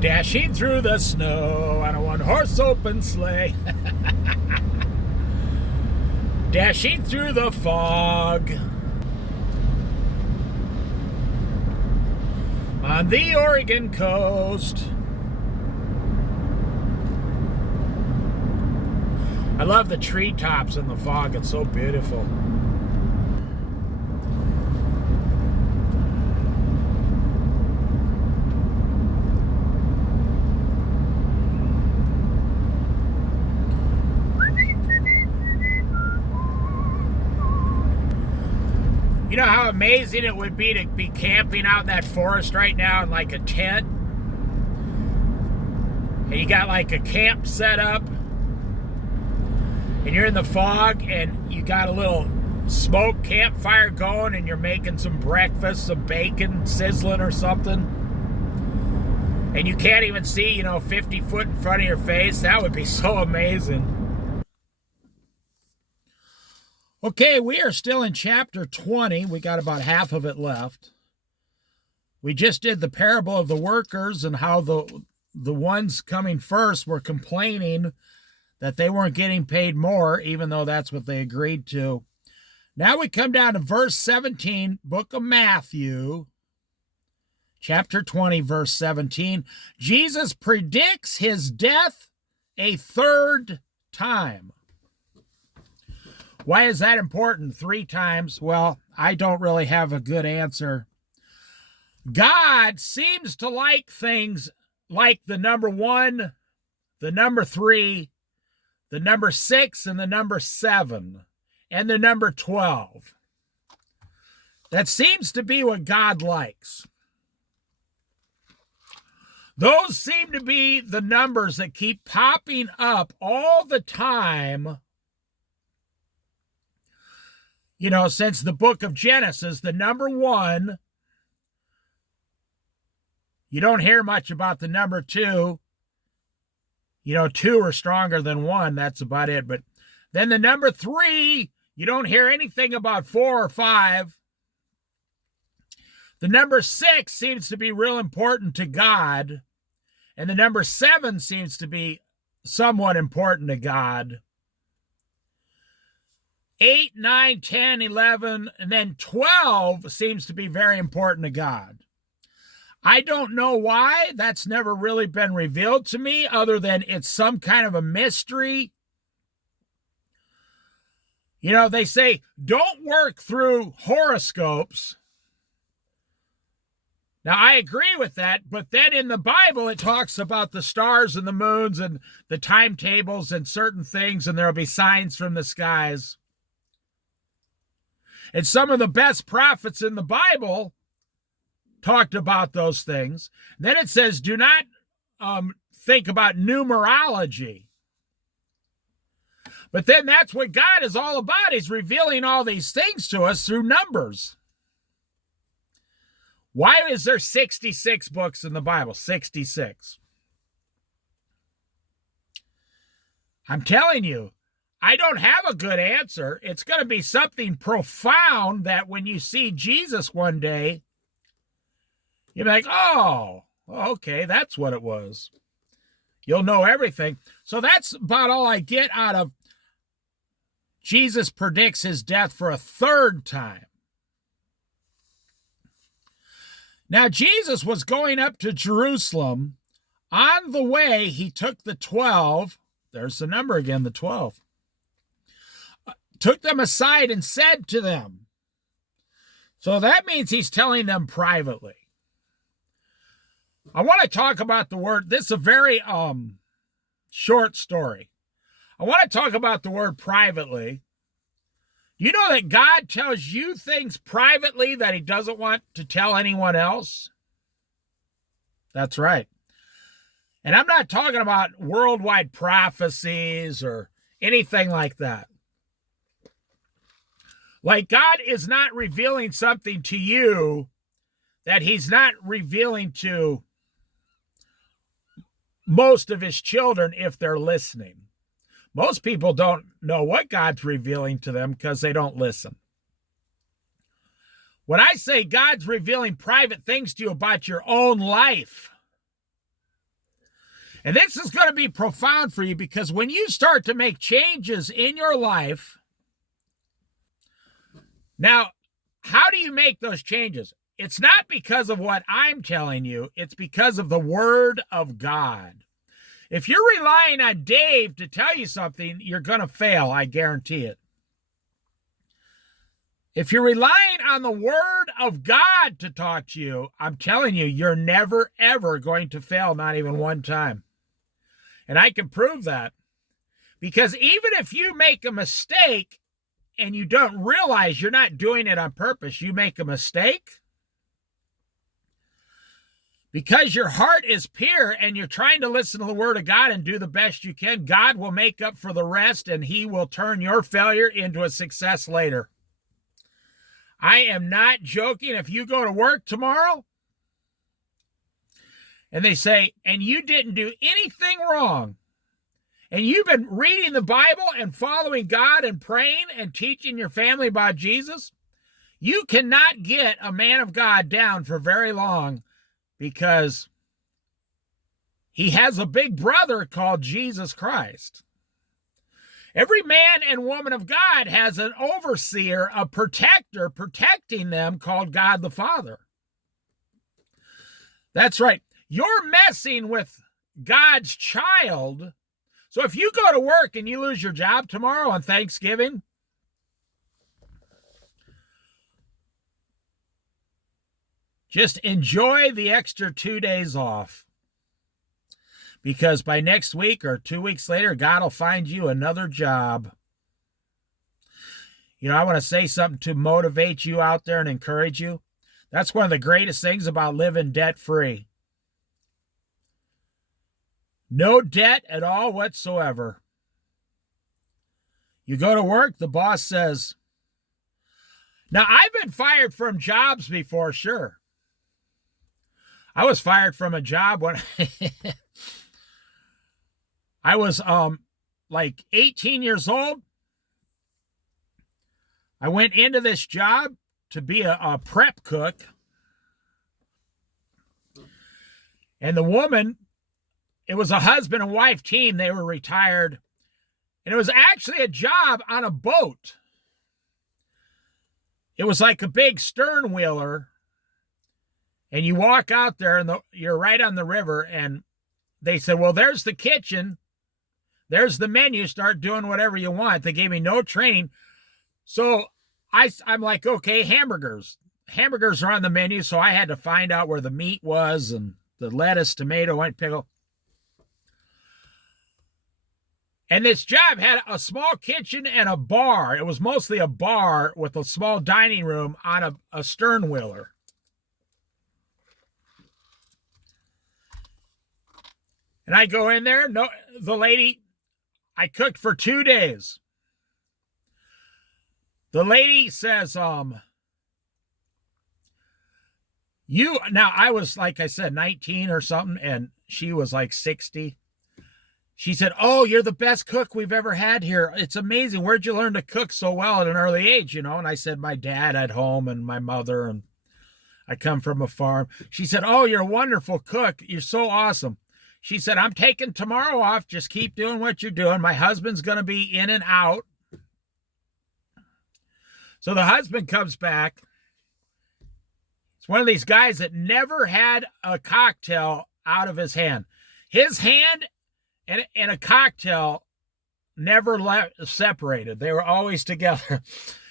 Dashing through the snow on a one-horse open sleigh. Dashing through the fog on the Oregon coast. I love the treetops in the fog. It's so beautiful. You know how amazing it would be to be camping out in that forest right now in like a tent? And you got like a camp set up, and you're in the fog, and you got a little smoke campfire going, and you're making some breakfast, some bacon sizzling or something. And you can't even see, 50 foot in front of your face. That would be so amazing. Okay, we are still in chapter 20. We got about half of it left. We just did the parable of the workers and how the ones coming first were complaining that they weren't getting paid more, even though that's what they agreed to. Now we come down to verse 17, book of Matthew, chapter 20, verse 17. Jesus predicts his death a third time. Why is that important? 3 times? Well, I don't really have a good answer. God seems to like things like the number 1, the number 3, the number 6, and the number 7, and the number 12. That seems to be what God likes. Those seem to be the numbers that keep popping up all the time. Since the book of Genesis, the number 1, you don't hear much about the number 2. 2 are stronger than 1. That's about it. But then the number 3, you don't hear anything about 4 or 5. The number 6 seems to be real important to God. And the number 7 seems to be somewhat important to God. 8, 9, 10, 11, and then 12 seems to be very important to God. I don't know why. That's never really been revealed to me, other than it's some kind of a mystery. They say, don't work through horoscopes. Now, I agree with that, but then in the Bible, it talks about the stars and the moons and the timetables and certain things, and there'll be signs from the skies. And some of the best prophets in the Bible talked about those things. Then it says, do not think about numerology. But then that's what God is all about. He's revealing all these things to us through numbers. Why is there 66 books in the Bible? 66. I'm telling you, I don't have a good answer. It's going to be something profound that when you see Jesus one day, you're like, oh, okay, that's what it was. You'll know everything. So that's about all I get out of Jesus predicts his death for a third time. Now, Jesus was going up to Jerusalem. On the way, he took the 12. There's the number again, the 12. Took them aside and said to them. So that means he's telling them privately. I want to talk about the word. This is a very short story. I want to talk about the word privately. You know that God tells you things privately that he doesn't want to tell anyone else? That's right. And I'm not talking about worldwide prophecies or anything like that. Like, God is not revealing something to you that he's not revealing to most of his children if they're listening. Most people don't know what God's revealing to them because they don't listen. When I say God's revealing private things to you about your own life, And this is going to be profound for you, because when you start to make changes in your life, now, how do you make those changes? It's not because of what I'm telling you. It's because of the Word of God. If you're relying on Dave to tell you something, you're going to fail. I guarantee it. If you're relying on the Word of God to talk to you, I'm telling you, you're never, ever going to fail, not even one time. And I can prove that. Because even if you make a mistake and you don't realize you're not doing it on purpose, you make a mistake, because your heart is pure and you're trying to listen to the Word of God and do the best you can, God will make up for the rest, and He will turn your failure into a success later. I am not joking. If you go to work tomorrow and they say, and you didn't do anything wrong, and you've been reading the Bible and following God and praying and teaching your family about Jesus, you cannot get a man of God down for very long, because he has a big brother called Jesus Christ. Every man and woman of God has an overseer, a protector protecting them, called God the Father. That's right. You're messing with God's child. So if you go to work and you lose your job tomorrow on Thanksgiving, just enjoy the extra 2 days off. Because by next week or 2 weeks later, God will find you another job. You know, I want to say something to motivate you out there and encourage you. That's one of the greatest things about living debt-free. No debt at all whatsoever. You go to work, the boss says, now, I've been fired from jobs before, sure. I was fired from a job when I was like 18 years old. I went into this job to be a prep cook. And the woman, it was a husband and wife team. They were retired. And it was actually a job on a boat. It was like a big stern wheeler. And you walk out there and you're right on the river. And they said, well, there's the kitchen. There's the menu. Start doing whatever you want. They gave me no training. So I'm like, okay, hamburgers. Hamburgers are on the menu. So I had to find out where the meat was and the lettuce, tomato, white pickle. And this job had a small kitchen and a bar. It was mostly a bar with a small dining room on a stern wheeler. And I go in there. No, the lady, I cooked for 2 days. The lady says, now I was, like I said, 19 or something, and she was like 60. She said, oh, you're the best cook we've ever had here. It's amazing. Where'd you learn to cook so well at an early age, you know? And I said, my dad at home and my mother, and I come from a farm. She said, oh, you're a wonderful cook. You're so awesome. She said, I'm taking tomorrow off. Just keep doing what you're doing. My husband's going to be in and out. So the husband comes back. It's one of these guys that never had a cocktail out of his hand. His hand and a cocktail never separated. They were always together.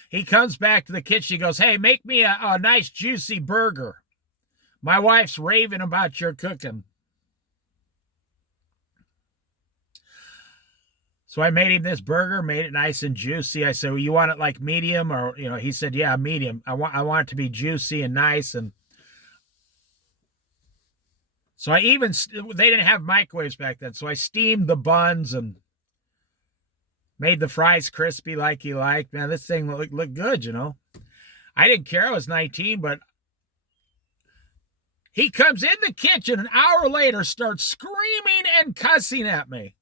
He comes back to the kitchen. He goes, hey, make me a nice juicy burger. My wife's raving about your cooking. So I made him this burger, made it nice and juicy. I said, well, you want it like medium? Or, you know, he said, yeah, medium. I want it to be juicy and nice. And so they didn't have microwaves back then. So I steamed the buns and made the fries crispy like he liked. Man, this thing looked good, you know. I didn't care. I was 19, but he comes in the kitchen an hour later, starts screaming and cussing at me.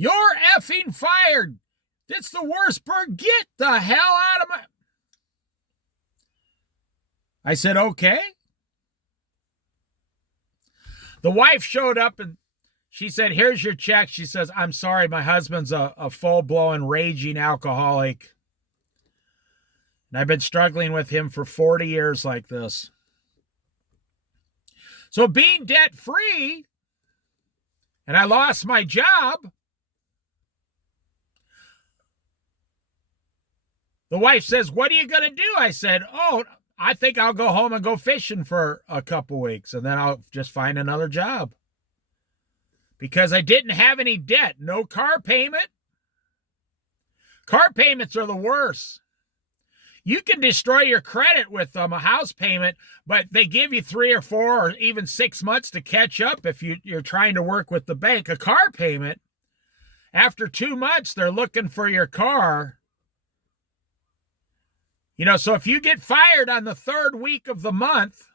You're effing fired. It's the worst burger. Get the hell out of my... I said, okay. The wife showed up and she said, here's your check. She says, I'm sorry, my husband's a full-blown raging alcoholic. And I've been struggling with him for 40 years like this. So being debt-free, and I lost my job, the wife says, what are you going to do? I said, oh, I think I'll go home and go fishing for a couple weeks, and then I'll just find another job. Because I didn't have any debt, no car payment. Car payments are the worst. You can destroy your credit with a house payment, but they give you 3 or 4 or even 6 months to catch up if you're trying to work with the bank. A car payment, after 2 months, they're looking for your car. You know, so if you get fired on the 3rd week of the month,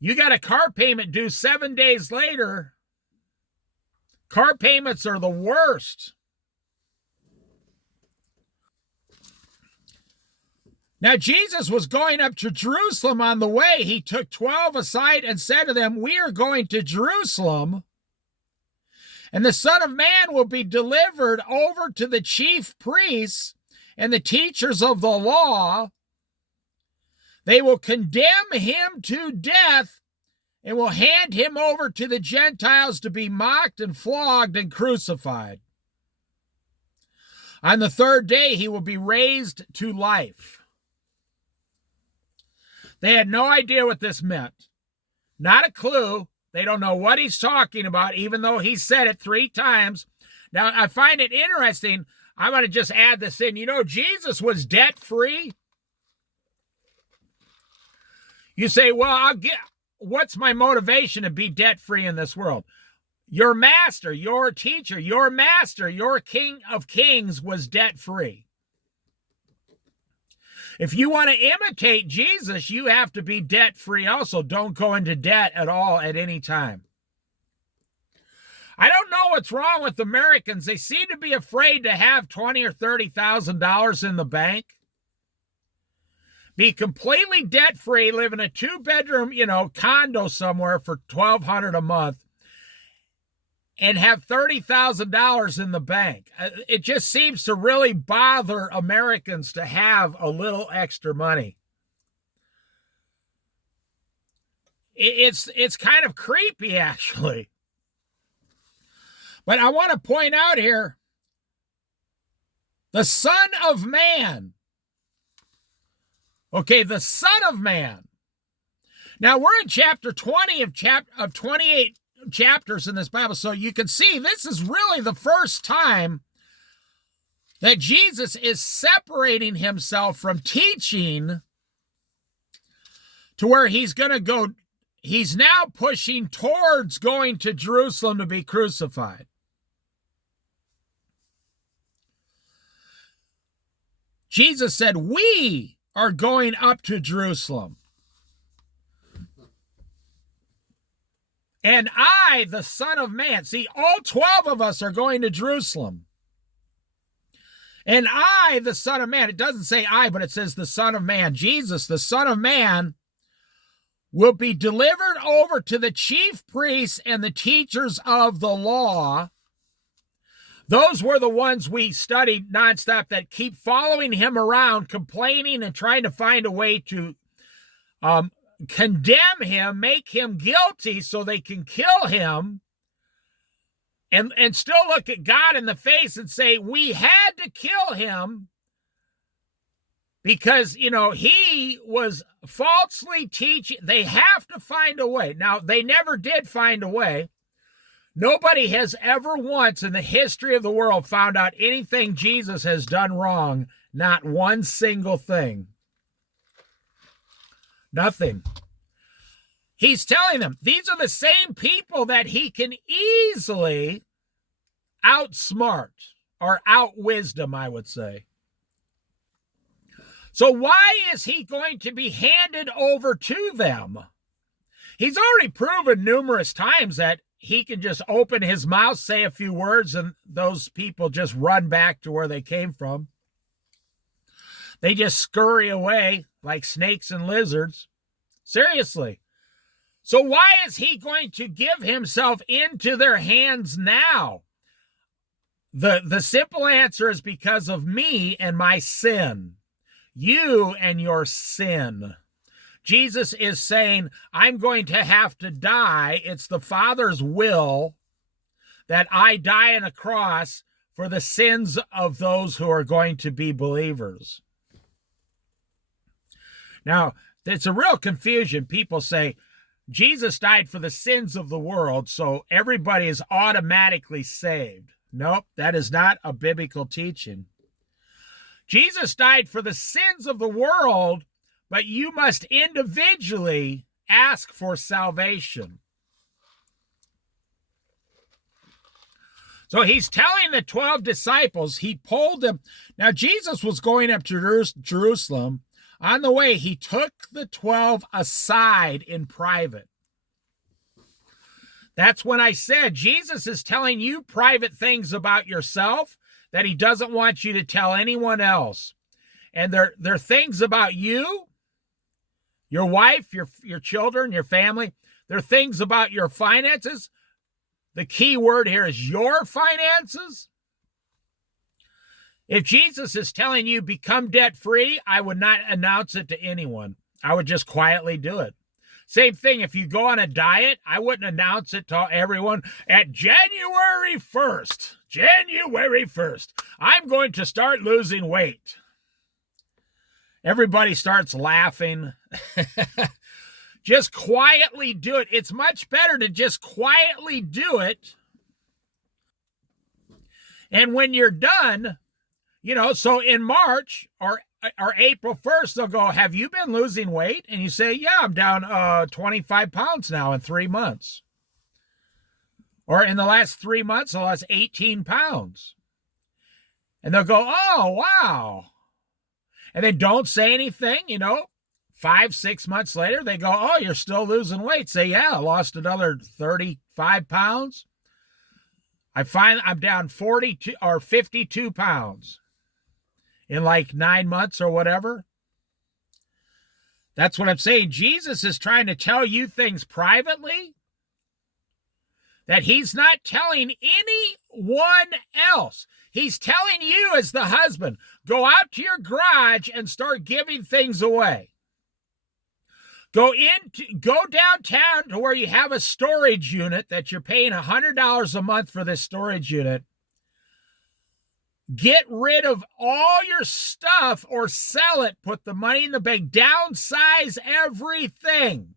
you got a car payment due 7 days later. Car payments are the worst. Now, Jesus was going up to Jerusalem on the way. He took 12 aside and said to them, we are going to Jerusalem, and the Son of Man will be delivered over to the chief priests and the teachers of the law. They will condemn him to death and will hand him over to the Gentiles to be mocked and flogged and crucified. On the 3rd day, he will be raised to life. They had no idea what this meant. Not a clue. They don't know what he's talking about, even though he said it 3 times. Now, I find it interesting. I want to just add this in. You know, Jesus was debt-free. You say, well, what's my motivation to be debt-free in this world? Your master, your teacher, your master, your King of Kings was debt-free. If you want to imitate Jesus, you have to be debt-free also. Don't go into debt at all at any time. I don't know what's wrong with Americans. They seem to be afraid to have $20,000 or $30,000 in the bank. Be completely debt-free, live in a 2-bedroom, condo somewhere for $1,200 a month, and have $30,000 in the bank. It just seems to really bother Americans to have a little extra money. It's kind of creepy, actually. But I want to point out here, the Son of Man. Okay, the Son of Man. Now, we're in chapter 20 of 28 chapters in this Bible, so you can see this is really the first time that Jesus is separating himself from teaching to where he's going to go. He's now pushing towards going to Jerusalem to be crucified. Jesus said, we are going up to Jerusalem. And I, the Son of Man, see, all 12 of us are going to Jerusalem. And I, the Son of Man, it doesn't say I, but it says the Son of Man. Jesus, the Son of Man, will be delivered over to the chief priests and the teachers of the law. Those were the ones we studied nonstop that keep following him around, complaining and trying to find a way to condemn him, make him guilty so they can kill him, and still look at God in the face and say, we had to kill him because, he was falsely teaching. They have to find a way. Now, they never did find a way. Nobody has ever once in the history of the world found out anything Jesus has done wrong. Not one single thing. Nothing. He's telling them, these are the same people that he can easily outsmart or out-wisdom, I would say. So why is he going to be handed over to them? He's already proven numerous times that he can just open his mouth, say a few words, and those people just run back to where they came from. They just scurry away like snakes and lizards. Seriously. So why is he going to give himself into their hands now? The simple answer is because of me and my sin. You and your sin. Jesus is saying, I'm going to have to die. It's the Father's will that I die on a cross for the sins of those who are going to be believers. Now, it's a real confusion. People say, Jesus died for the sins of the world, so everybody is automatically saved. Nope, that is not a biblical teaching. Jesus died for the sins of the world, but you must individually ask for salvation. So he's telling the 12 disciples, he pulled them. Now, Jesus was going up to Jerusalem. On the way, he took the 12 aside in private. That's when I said Jesus is telling you private things about yourself that he doesn't want you to tell anyone else. And they're things about you, your wife, your children, your family. They're things about your finances. The key word here is your finances. If Jesus is telling you become debt-free, I would not announce it to anyone. I would just quietly do it. Same thing, if you go on a diet, I wouldn't announce it to everyone at January 1st. January 1st, I'm going to start losing weight. Everybody starts laughing. Just quietly do it. It's much better to just quietly do it. And when you're done, so in March or April 1st, they'll go, have you been losing weight? And you say, yeah, I'm down 25 pounds now in 3 months. Or in the last 3 months, I lost 18 pounds. And they'll go, oh, wow. And they don't say anything, 5, 6 months later, they go, oh, you're still losing weight. Say, yeah, I lost another 35 pounds. I find I'm down 42 or 52 pounds in like 9 months or whatever. That's what I'm saying. Jesus is trying to tell you things privately that he's not telling anyone else. He's telling you as the husband, go out to your garage and start giving things away. Go downtown to where you have a storage unit that you're paying $100 a month for this storage unit. Get rid of all your stuff or sell it. Put the money in the bank. Downsize everything.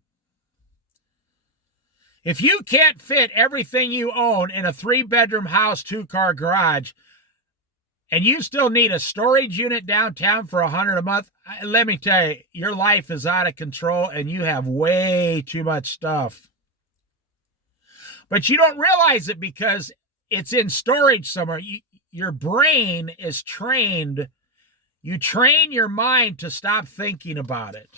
If you can't fit everything you own in a 3-bedroom house, 2-car garage, and you still need a storage unit downtown for $100 a month, let me tell you, your life is out of control and you have way too much stuff. But you don't realize it because it's in storage somewhere. Your brain is trained. You train your mind to stop thinking about it.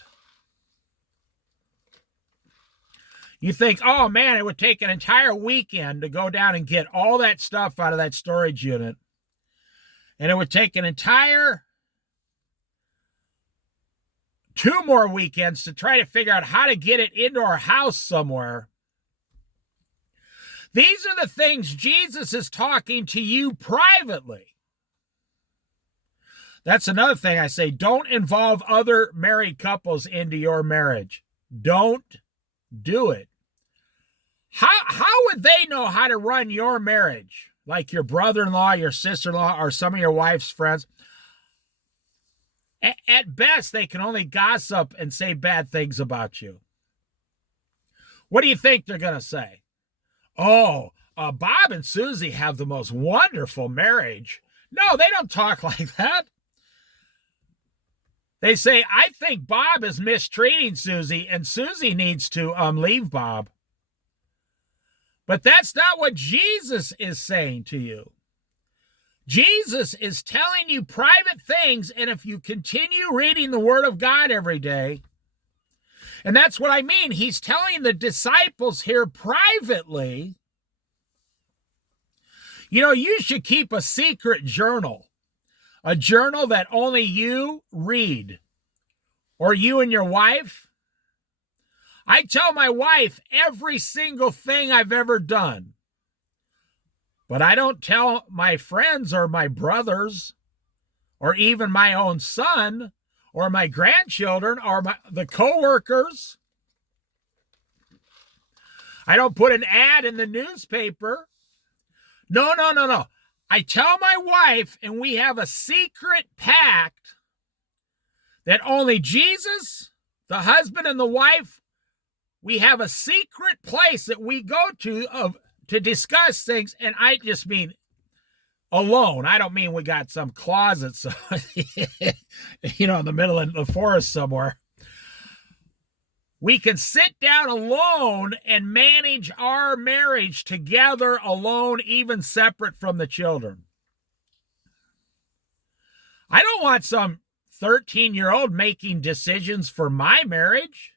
You think, oh man, it would take an entire weekend to go down and get all that stuff out of that storage unit. And it would take an entire 2 more weekends to try to figure out how to get it into our house somewhere. These are the things Jesus is talking to you privately. That's another thing I say. Don't involve other married couples into your marriage. Don't do it. How would they know how to run your marriage? Like your brother-in-law, your sister-in-law, or some of your wife's friends. At best, they can only gossip and say bad things about you. What do you think they're going to say? Oh, Bob and Susie have the most wonderful marriage. No, they don't talk like that. They say, I think Bob is mistreating Susie, and Susie needs to leave Bob. But that's not what Jesus is saying to you. Jesus is telling you private things, and if you continue reading the Word of God every day, and that's what I mean, he's telling the disciples here privately, you should keep a secret journal, a journal that only you read, or you and your wife. I tell my wife every single thing I've ever done. But I don't tell my friends or my brothers or even my own son or my grandchildren or the coworkers. I don't put an ad in the newspaper. No. I tell my wife, and we have a secret pact that only Jesus, the husband and the wife, we have a secret place that we go to discuss things, and I just mean alone. I don't mean we got some closet, so in the middle of the forest somewhere. We can sit down alone and manage our marriage together, alone, even separate from the children. I don't want some 13-year-old making decisions for my marriage.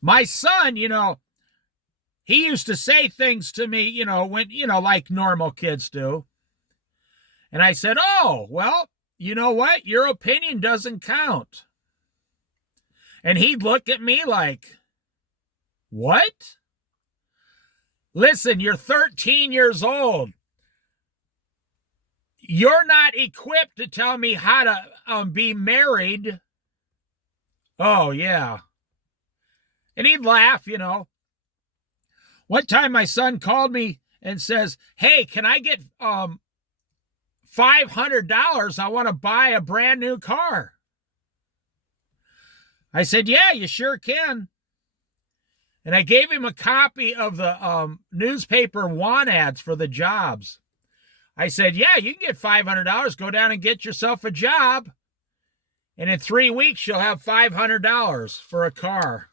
My son, he used to say things to me, when, like normal kids do. And I said, oh, well, you know what? Your opinion doesn't count. And he'd look at me like, what? Listen, you're 13 years old. You're not equipped to tell me how to be married. Oh, yeah. And he'd laugh, One time my son called me and says, hey, can I get $500? I want to buy a brand new car. I said, yeah, you sure can. And I gave him a copy of the newspaper want ads for the jobs. I said, yeah, you can get $500. Go down and get yourself a job. And in 3 weeks, you'll have $500 for a car.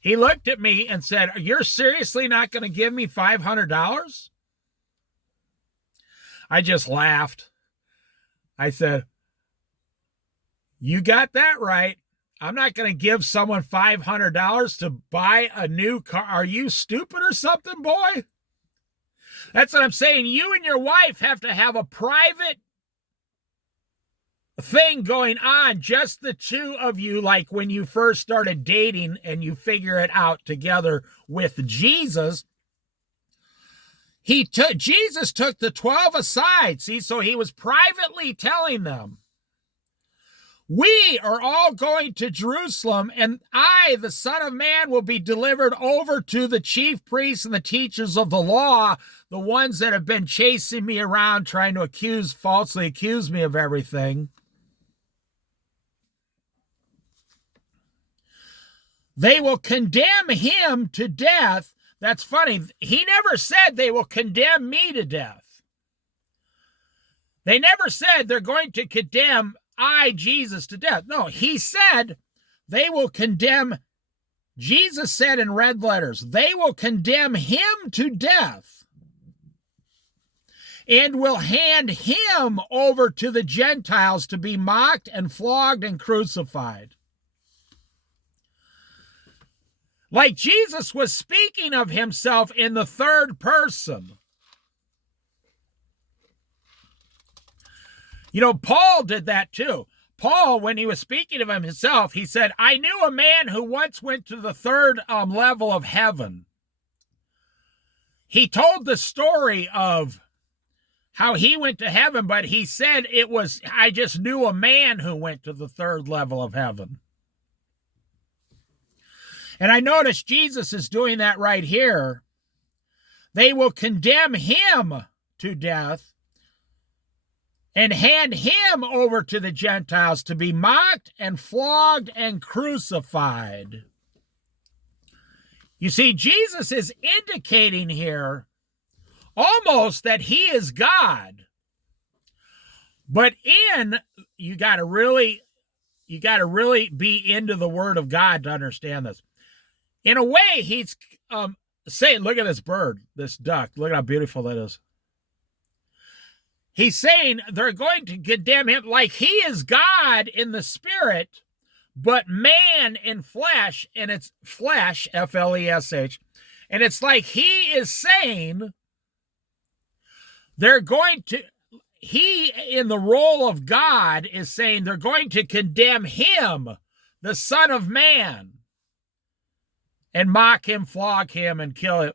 He looked at me and said, you're seriously not going to give me $500? I just laughed. I said, you got that right. I'm not going to give someone $500 to buy a new car. Are you stupid or something, boy? That's what I'm saying. You and your wife have to have a private thing going on, just the two of you, like when you first started dating and you figure it out together with Jesus. Jesus took the 12 aside, see, so he was privately telling them, we are all going to Jerusalem, and I, the Son of Man, will be delivered over to the chief priests and the teachers of the law, the ones that have been chasing me around trying to falsely accuse me of everything. They will condemn him to death. That's funny. He never said they will condemn me to death. They never said they're going to condemn Jesus, to death. No, he said they will condemn, Jesus said in red letters, they will condemn him to death and will hand him over to the Gentiles to be mocked and flogged and crucified. Like Jesus was speaking of himself in the third person. Paul did that too. Paul, when he was speaking of himself, he said, I knew a man who once went to the third level of heaven. He told the story of how he went to heaven, but he said I just knew a man who went to the third level of heaven. And I notice Jesus is doing that right here. They will condemn him to death and hand him over to the Gentiles to be mocked and flogged and crucified. You see, Jesus is indicating here almost that he is God. But you got to really be into the Word of God to understand this. In a way, he's saying, look at this bird, this duck. Look at how beautiful that is. He's saying they're going to condemn him like he is God in the spirit, but man in flesh, and it's flesh, F-L-E-S-H. And it's like he is saying he in the role of God is saying they're going to condemn him, the Son of Man and mock him, flog him, and kill him.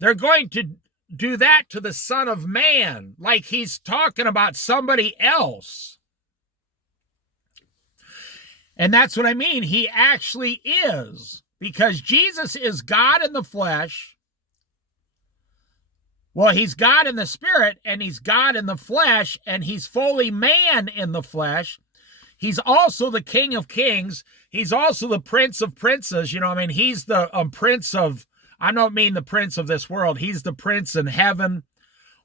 They're going to do that to the Son of Man, like he's talking about somebody else. And that's what I mean. He actually is, because Jesus is God in the flesh. Well, he's God in the spirit, and he's God in the flesh, and he's fully man in the flesh. He's also the King of Kings. He's also the Prince of Princes. You know, I mean, he's the Prince of, I don't mean the Prince of this world. He's the Prince in heaven.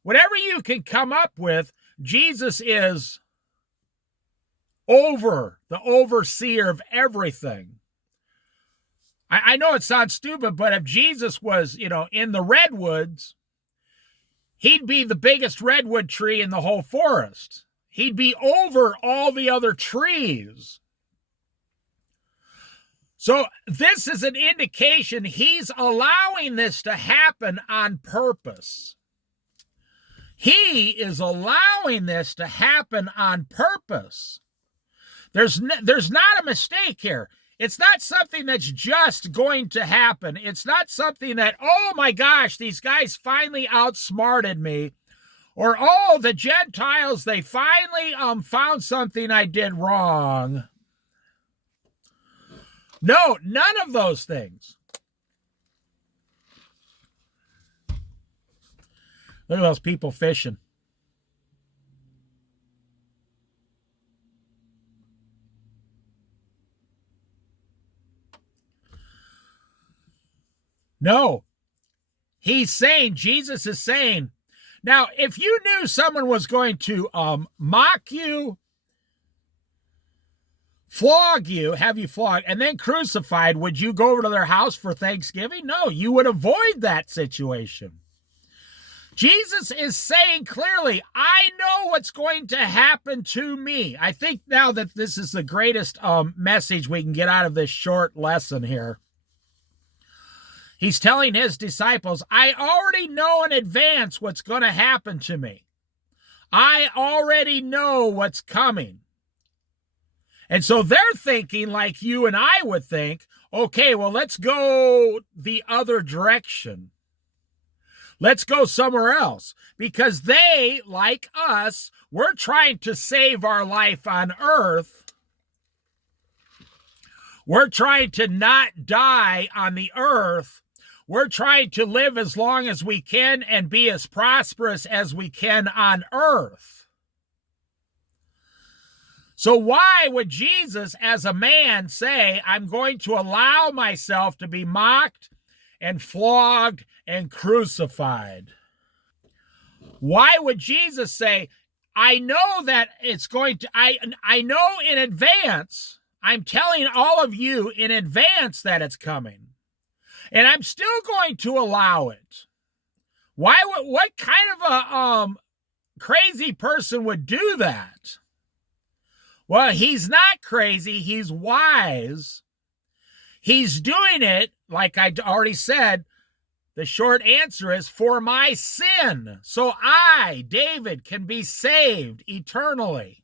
Whatever you can come up with, Jesus is the overseer of everything. I know it sounds stupid, but if Jesus was, in the redwoods, he'd be the biggest redwood tree in the whole forest. He'd be over all the other trees. So this is an indication he's allowing this to happen on purpose. He is allowing this to happen on purpose. There's not a mistake here. It's not something that's just going to happen. It's not something that, oh my gosh, these guys finally outsmarted me. Or, oh, the Gentiles, they finally found something I did wrong. No, none of those things. Look at those people fishing. No. Jesus is saying, now, if you knew someone was going to mock you, flog you, have you flogged, and then crucified, would you go over to their house for Thanksgiving? No, you would avoid that situation. Jesus is saying clearly, I know what's going to happen to me. I think now that this is the greatest message we can get out of this short lesson here. He's telling his disciples, I already know in advance what's going to happen to me. I already know what's coming. And so they're thinking like you and I would think, okay, well, let's go the other direction. Let's go somewhere else. Because they, like us, we're trying to save our life on earth. We're trying to not die on the earth. We're trying to live as long as we can and be as prosperous as we can on earth. So why would Jesus, as a man, say, I'm going to allow myself to be mocked and flogged and crucified? Why would Jesus say, I know that it's going to, I know in advance, I'm telling all of you in advance that it's coming. And I'm still going to allow it. What kind of a crazy person would do that? Well, he's not crazy. He's wise. He's doing it, like I already said, the short answer is for my sin. So I, David, can be saved eternally.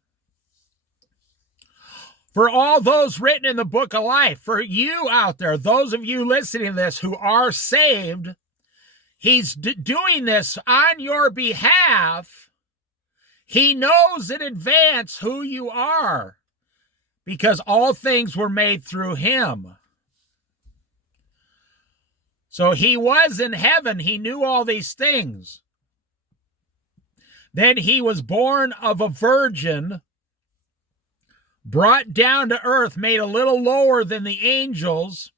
For all those written in the book of life, for you out there, those of you listening to this who are saved, he's doing this on your behalf. He knows in advance who you are because all things were made through him. So he was in heaven. He knew all these things. Then he was born of a virgin, brought down to earth, made a little lower than the angels.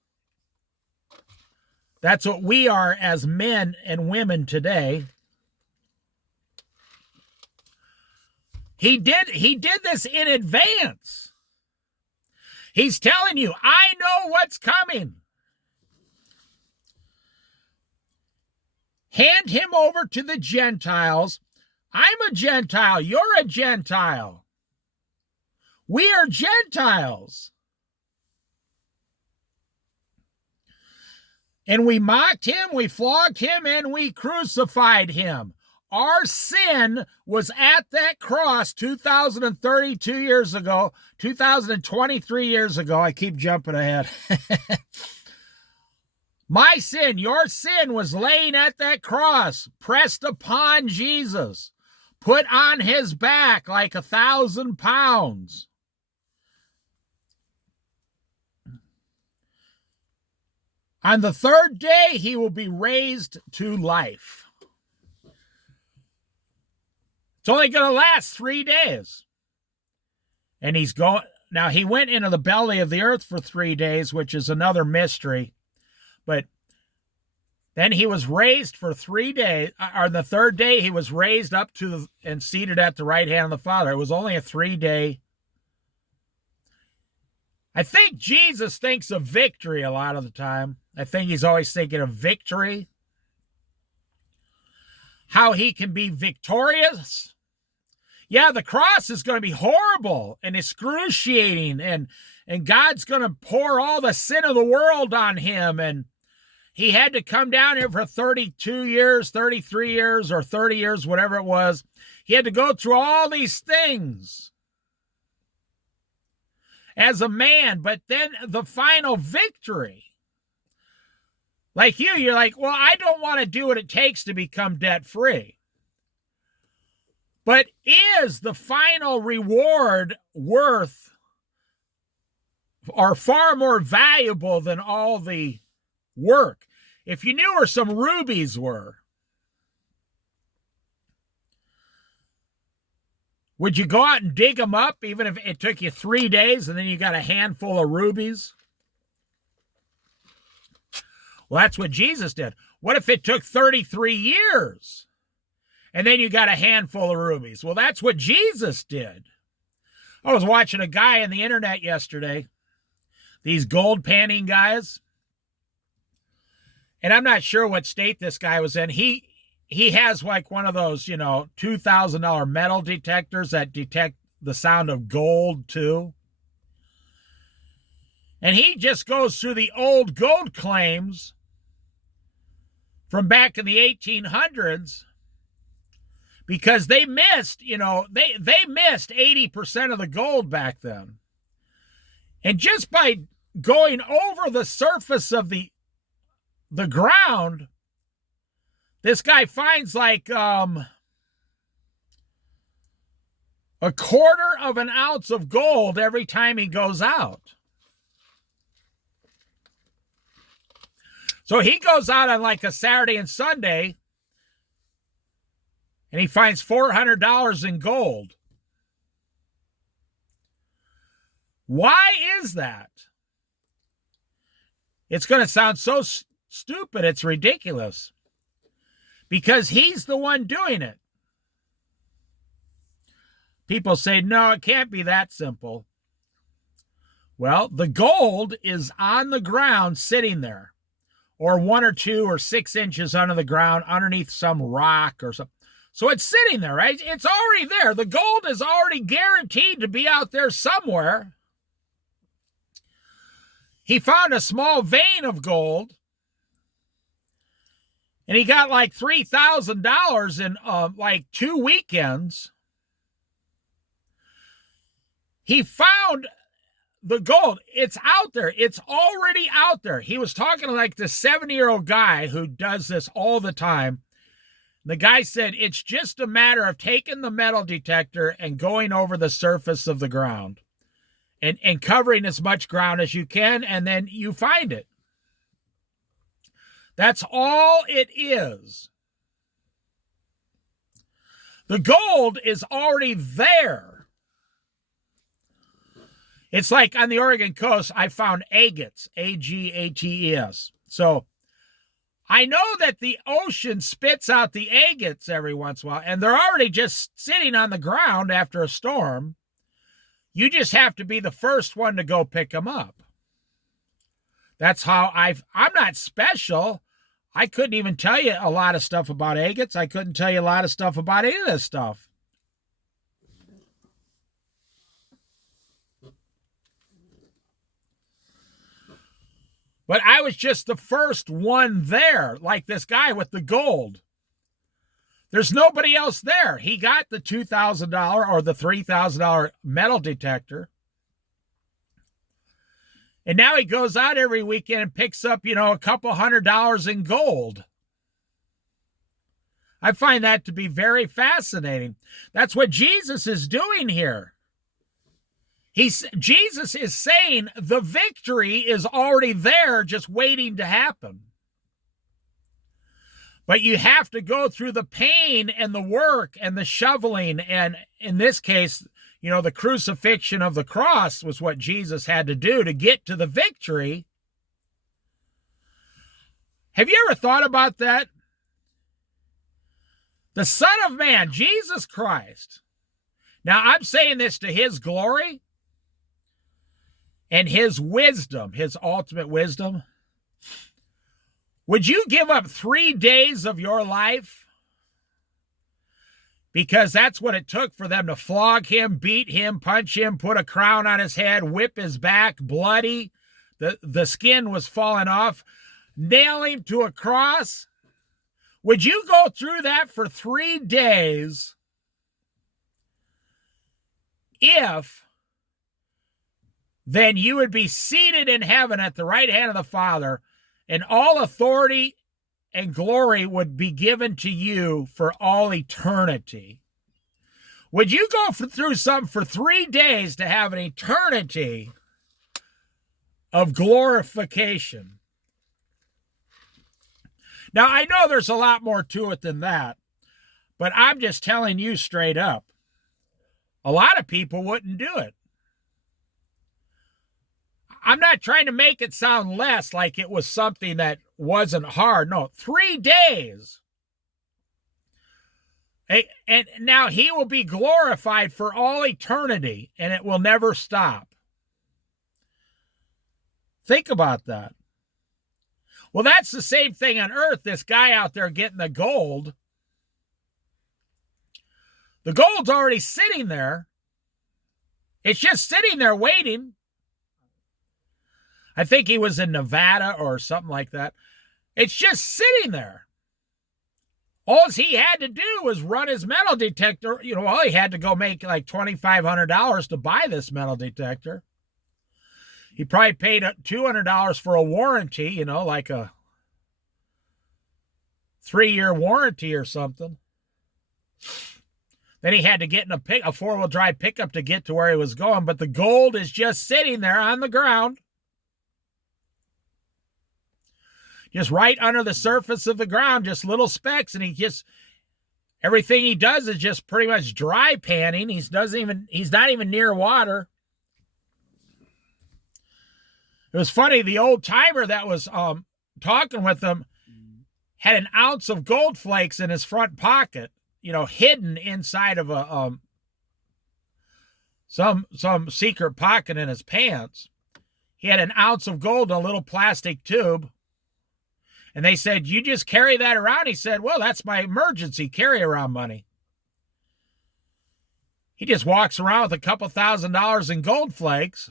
That's what we are as men and women today. He did this in advance. He's telling you, I know what's coming. Hand him over to the Gentiles. I'm a Gentile. You're a Gentile. We are Gentiles. And we mocked him, we flogged him, and we crucified him. our sin was at that cross 2032 years ago, 2023 years ago. I keep jumping ahead. My sin, your sin was laying at that cross, pressed upon Jesus, put on his back like 1,000 pounds. On the third day, he will be raised to life. It's only going to last 3 days. And he's going, now he went into the belly of the earth for 3 days, which is another mystery. But then he was raised for 3 days. On the third day, he was raised up to and seated at the right hand of the Father. It was only a 3-day. I think Jesus thinks of victory a lot of the time. I think he's always thinking of victory. How he can be victorious. Yeah, the cross is going to be horrible and excruciating, and God's going to pour all the sin of the world on him, and he had to come down here for 32 years, 33 years, or 30 years, whatever it was. He had to go through all these things as a man, but then the final victory. Like you're like, well, I don't want to do what it takes to become debt-free. But is the final reward worth or far more valuable than all the work? If you knew where some rubies were, would you go out and dig them up even if it took you 3 days and then you got a handful of rubies? Well, that's what Jesus did. What if it took 33 years and then you got a handful of rubies? Well, that's what Jesus did. I was watching a guy on the internet yesterday, these gold panning guys, and I'm not sure what state this guy was in. He has like one of those, $2,000 metal detectors that detect the sound of gold too. And he just goes through the old gold claims from back in the 1800s because they missed, they missed 80% of the gold back then. And just by going over the surface of the ground, this guy finds like a quarter of an ounce of gold every time he goes out. So he goes out on like a Saturday and Sunday and he finds $400 in gold. Why is that? It's going to sound so stupid, it's ridiculous. Because he's the one doing it. People say, no, it can't be that simple. Well, the gold is on the ground sitting there, or 1 or 2 or 6 inches under the ground underneath some rock or something. So it's sitting there, right? It's already there. The gold is already guaranteed to be out there somewhere. He found a small vein of gold, and he got like $3,000 in like 2 weekends. He found the gold. It's out there. It's already out there. He was talking to like this 70-year-old guy who does this all the time. The guy said, it's just a matter of taking the metal detector and going over the surface of the ground and covering as much ground as you can, and then you find it. That's all it is. The gold is already there. It's like on the Oregon coast, I found agates, A-G-A-T-E-S. So I know that the ocean spits out the agates every once in a while, and they're already just sitting on the ground after a storm. You just have to be the first one to go pick them up. That's how I'm not special. I couldn't even tell you a lot of stuff about agates. I couldn't tell you a lot of stuff about any of this stuff. But I was just the first one there, like this guy with the gold. There's nobody else there. He got the $2,000 or the $3,000 metal detector. And now he goes out every weekend and picks up, a couple $100 in gold. I find that to be very fascinating. That's what Jesus is doing here. Jesus is saying the victory is already there, just waiting to happen. But you have to go through the pain and the work and the shoveling. And in this case, the crucifixion of the cross was what Jesus had to do to get to the victory. Have you ever thought about that? The Son of Man, Jesus Christ. Now, I'm saying this to his glory and his wisdom, his ultimate wisdom. Would you give up 3 days of your life? Because that's what it took for them to flog him, beat him, punch him, put a crown on his head, whip his back, bloody. The skin was falling off, nail him to a cross. Would you go through that for 3 days if then you would be seated in heaven at the right hand of the Father, and all authority and glory would be given to you for all eternity? Would you go through something for 3 days to have an eternity of glorification? Now, I know there's a lot more to it than that, but I'm just telling you straight up. A lot of people wouldn't do it. I'm not trying to make it sound less like it was something that wasn't hard. No, 3 days. And now he will be glorified for all eternity, and it will never stop. Think about that. Well, that's the same thing on earth. This guy out there getting the gold. The gold's already sitting there. It's just sitting there waiting. I think he was in Nevada or something like that. It's just sitting there. All he had to do was run his metal detector. All he had to go make like $2,500 to buy this metal detector. He probably paid $200 for a warranty, like a 3-year warranty or something. Then he had to get in a four-wheel drive pickup to get to where he was going. But the gold is just sitting there on the ground. Just right under the surface of the ground, just little specks. And everything he does is just pretty much dry panning. He's not even near water. It was funny, the old timer that was talking with him had an ounce of gold flakes in his front pocket, hidden inside of a some secret pocket in his pants. He had an ounce of gold in a little plastic tube. And they said, "You just carry that around?" He said, "Well, that's my emergency carry-around money." He just walks around with a couple $1,000s in gold flakes.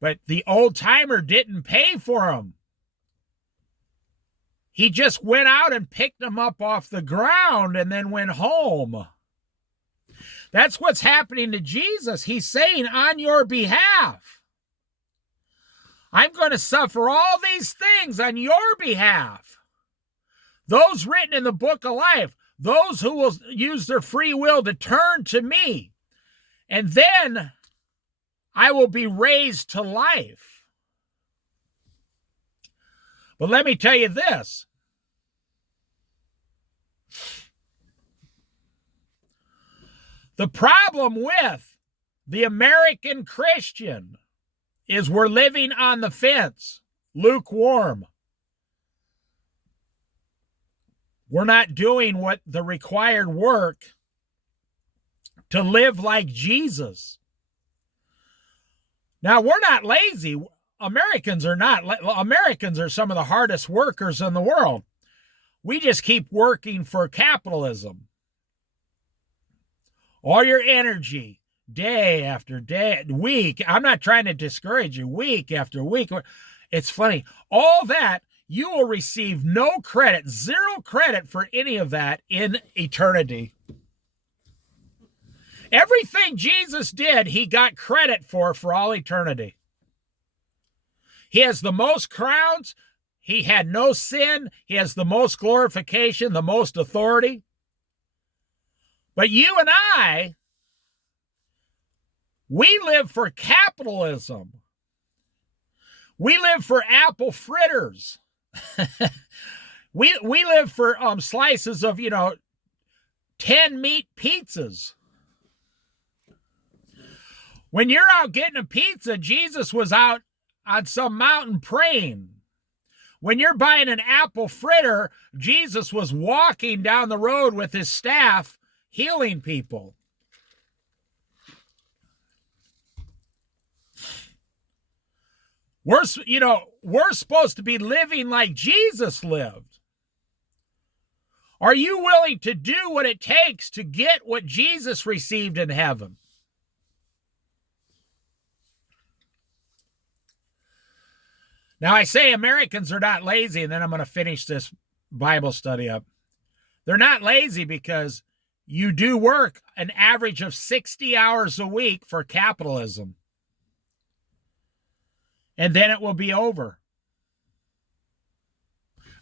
But the old timer didn't pay for them. He just went out and picked them up off the ground and then went home. That's what's happening to Jesus. He's saying, on your behalf, I'm going to suffer all these things on your behalf. Those written in the book of life, those who will use their free will to turn to me. And then I will be raised to life. But let me tell you this. The problem with the American Christian is we're living on the fence, lukewarm. We're not doing what the required work to live like Jesus. Now, we're not lazy. Americans are not. Americans are some of the hardest workers in the world. We just keep working for capitalism. All your energy, day after day, week. I'm not trying to discourage you, week after week. It's funny. All that, you will receive no credit, zero credit for any of that in eternity. Everything Jesus did, he got credit for all eternity. He has the most crowns. He had no sin. He has the most glorification, the most authority. But you and I, we live for capitalism. We live for apple fritters. we live for slices of, 10 meat pizzas. When you're out getting a pizza, Jesus was out on some mountain praying. When you're buying an apple fritter, Jesus was walking down the road with his staff, healing people. We're supposed to be living like Jesus lived. Are you willing to do what it takes to get what Jesus received in heaven? Now, I say Americans are not lazy, and then I'm going to finish this Bible study up. They're not lazy because you do work an average of 60 hours a week for capitalism. And then it will be over.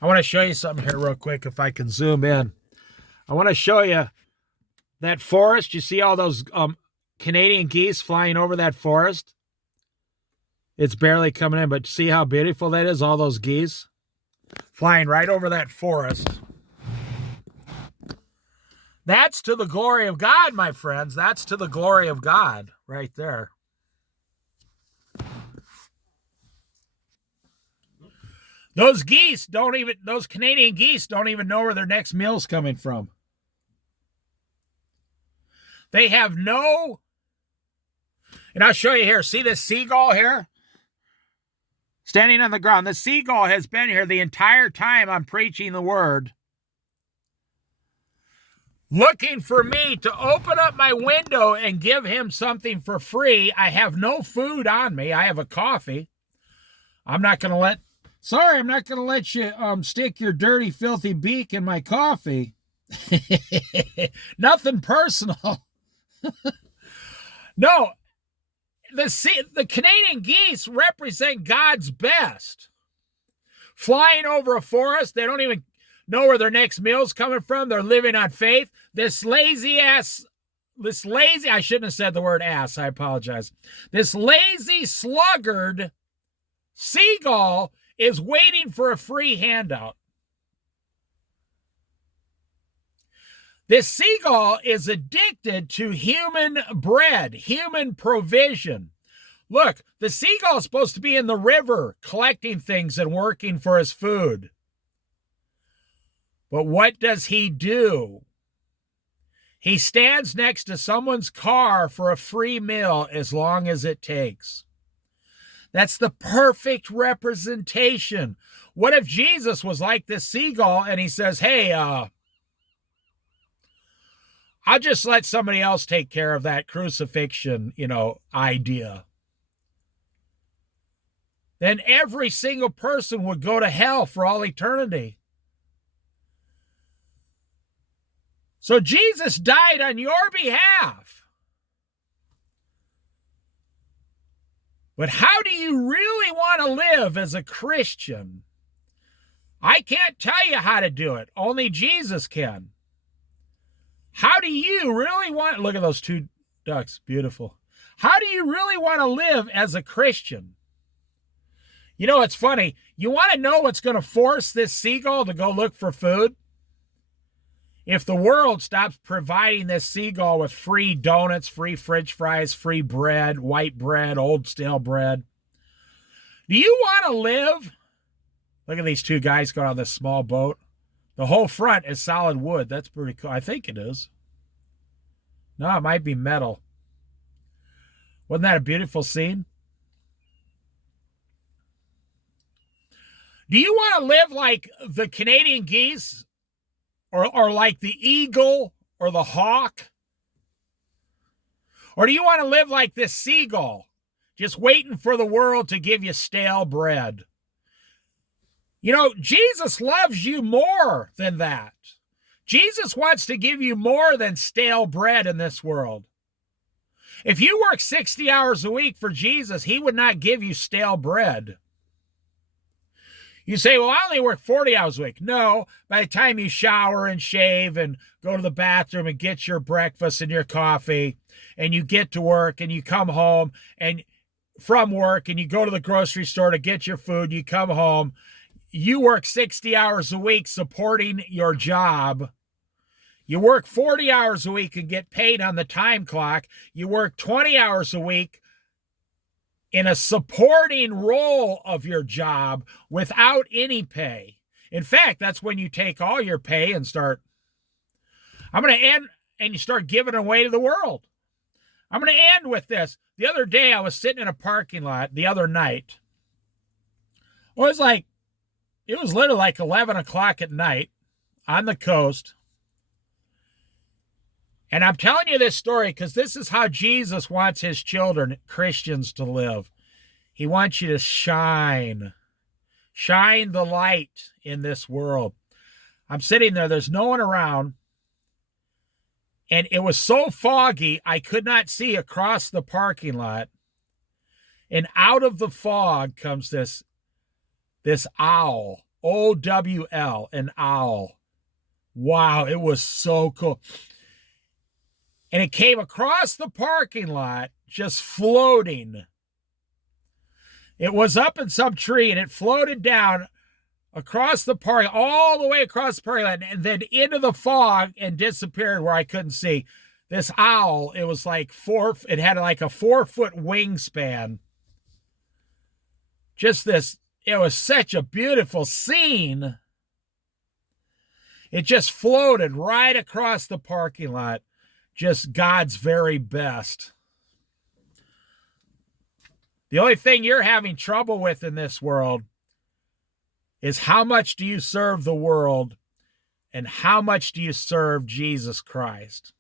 I want to show you something here real quick if I can zoom in. I want to show you that forest. You see all those Canadian geese flying over that forest? It's barely coming in, but see how beautiful that is, all those geese flying right over that forest. That's to the glory of God, my friends. That's to the glory of God right there. Those Canadian geese don't even know where their next meal's coming from. They have no, and I'll show you here. See this seagull here? Standing on the ground. The seagull has been here the entire time I'm preaching the word, looking for me to open up my window and give him something for free. I have no food on me. I have a coffee. I'm not going to let you stick your dirty, filthy beak in my coffee. Nothing personal. No, the Canadian geese represent God's best. Flying over a forest, they don't even know where their next meal's coming from. They're living on faith. I shouldn't have said the word ass. I apologize. This lazy sluggard seagull is waiting for a free handout. This seagull is addicted to human bread, human provision. Look, the seagull is supposed to be in the river collecting things and working for his food. But what does he do? He stands next to someone's car for a free meal as long as it takes. That's the perfect representation. What if Jesus was like this seagull and he says, hey, I'll just let somebody else take care of that crucifixion, idea. Then every single person would go to hell for all eternity. So Jesus died on your behalf. But how do you really want to live as a Christian? I can't tell you how to do it. Only Jesus can. How do you really want... Look at those two ducks. Beautiful. How do you really want to live as a Christian? It's funny. You want to know what's going to force this seagull to go look for food? If the world stops providing this seagull with free donuts, free French fries, free bread, white bread, old stale bread, do you want to live? Look at these two guys going on this small boat. The whole front is solid wood. That's pretty cool. I think it is. No, it might be metal. Wasn't that a beautiful scene? Do you want to live like the Canadian geese? Or like the eagle or the hawk? Or do you want to live like this seagull, just waiting for the world to give you stale bread? You know, Jesus loves you more than that. Jesus wants to give you more than stale bread in this world. If you work 60 hours a week for Jesus, he would not give you stale bread. You say, well, I only work 40 hours a week. No, by the time you shower and shave and go to the bathroom and get your breakfast and your coffee, and you get to work and you come home and from work and you go to the grocery store to get your food, you come home, you work 60 hours a week supporting your job. You work 40 hours a week and get paid on the time clock. You work 20 hours a week in a supporting role of your job without any pay. In fact, that's when you take all your pay and start, I'm going to end, and you start giving it away to the world. I'm going to end with this. The other day, I was sitting in a parking lot the other night. It was literally like 11 o'clock at night on the coast. And I'm telling you this story because this is how Jesus wants his children, Christians, to live. He wants you to shine. Shine the light in this world. I'm sitting there. There's no one around. And it was so foggy, I could not see across the parking lot. And out of the fog comes this owl. O-W-L, an owl. Wow, it was so cool. And it came across the parking lot, just floating. It was up in some tree, and it floated down across the park, all the way across the parking lot, and then into the fog and disappeared where I couldn't see. This owl, it was like it had like a 4-foot wingspan. It was such a beautiful scene. It just floated right across the parking lot. Just God's very best. The only thing you're having trouble with in this world is how much do you serve the world and how much do you serve Jesus Christ?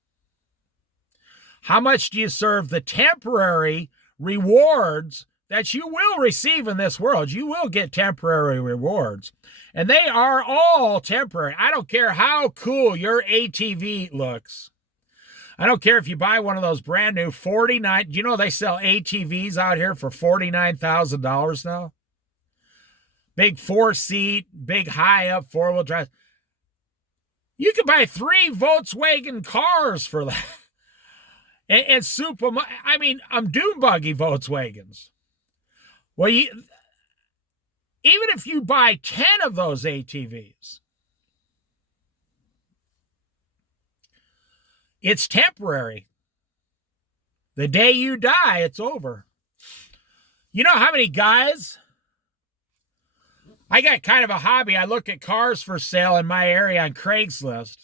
How much do you serve the temporary rewards that you will receive in this world? You will get temporary rewards, and they are all temporary. I don't care how cool your ATV looks. I don't care if you buy one of those brand new 49. Do you know they sell ATVs out here for $49,000 now? Big 4-seat, big high-up 4-wheel drive. You can buy 3 Volkswagen cars for that. And super, I mean, dune buggy Volkswagens. Well, even if you buy 10 of those ATVs, it's temporary. The day you die, it's over. You know how many guys? I got kind of a hobby. I look at cars for sale in my area on Craigslist.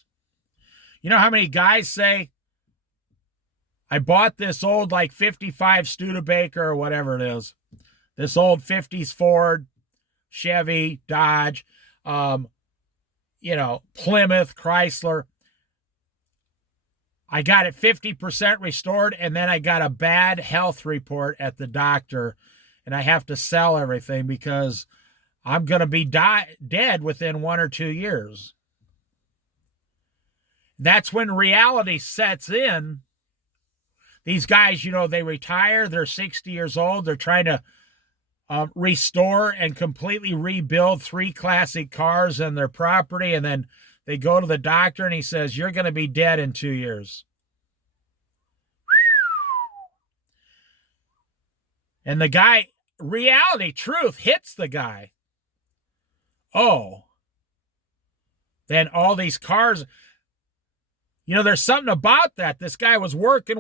You know how many guys say, I bought this old like 55 Studebaker or whatever it is. This old 50s Ford, Chevy, Dodge, Plymouth, Chrysler. I got it 50% restored, and then I got a bad health report at the doctor, and I have to sell everything because I'm going to be dead within 1 or 2 years. That's when reality sets in. These guys, they retire, they're 60 years old, they're trying to restore and completely rebuild 3 classic cars and their property, and then they go to the doctor and he says, you're going to be dead in 2 years. And the guy, truth hits the guy. Oh, then all these cars, there's something about that. This guy was working,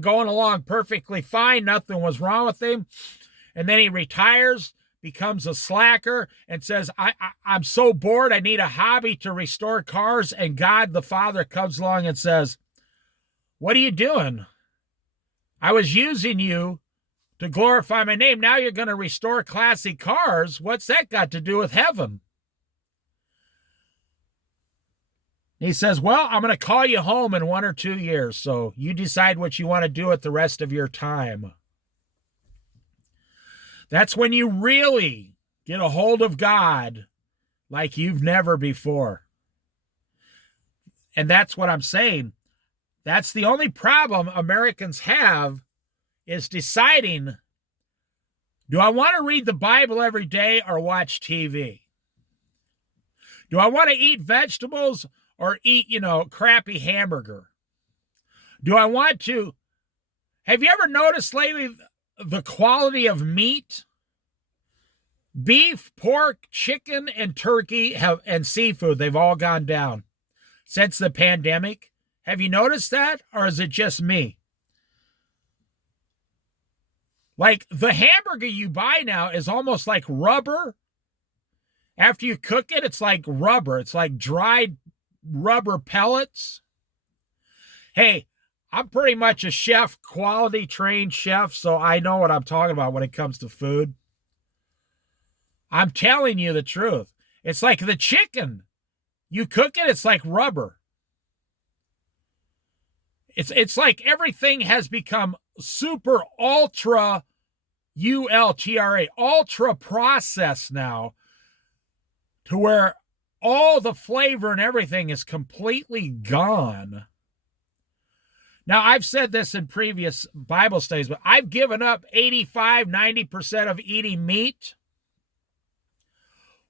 going along perfectly fine. Nothing was wrong with him. And then he retires, becomes a slacker, and says, I'm so bored, I need a hobby to restore cars. And God the Father comes along and says, what are you doing? I was using you to glorify my name. Now you're going to restore classic cars. What's that got to do with heaven? He says, well, I'm going to call you home in 1 or 2 years, so you decide what you want to do with the rest of your time. That's when you really Get a hold of God like you've never before. And that's what I'm saying. That's the only problem Americans have, is deciding, do I want to read the Bible every day or watch TV? Do I want to eat vegetables or eat, crappy hamburger? Do I want to... Have you ever noticed lately the quality of meat? Beef, pork, chicken, and turkey and seafood, they've all gone down since the pandemic. Have you noticed that, or is it just me? Like, the hamburger you buy now is almost like rubber. After you cook it, it's like rubber. It's like dried rubber pellets. Hey, I'm pretty much a chef, quality trained chef, so I know what I'm talking about when it comes to food. I'm telling you the truth. It's like the chicken. You cook it, it's like rubber. It's like everything has become super ultra, ULTRA, ultra processed now, to where all the flavor and everything is completely gone. Now, I've said this in previous Bible studies, but I've given up 85, 90% of eating meat.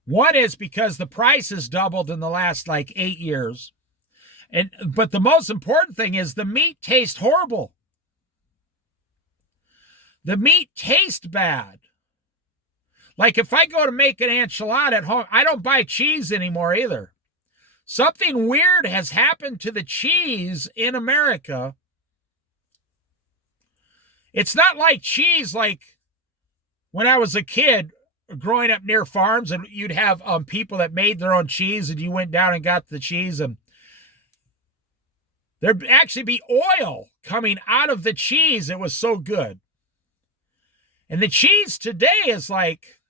One is because the price has doubled in the last 8 years. But the most important thing is the meat tastes horrible. The meat tastes bad. Like, if I go to make an enchilada at home, I don't buy cheese anymore either. Something weird has happened to the cheese in America. It's not like cheese like when I was a kid growing up near farms, and you'd have people that made their own cheese, and you went down and got the cheese, and there'd actually be oil coming out of the cheese. It was so good. And the cheese today is like,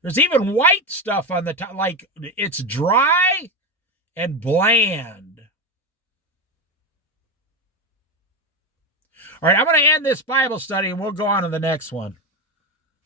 there's even white stuff on the top. Like, it's dry and bland. All right, I'm going to end this Bible study and we'll go on to the next one.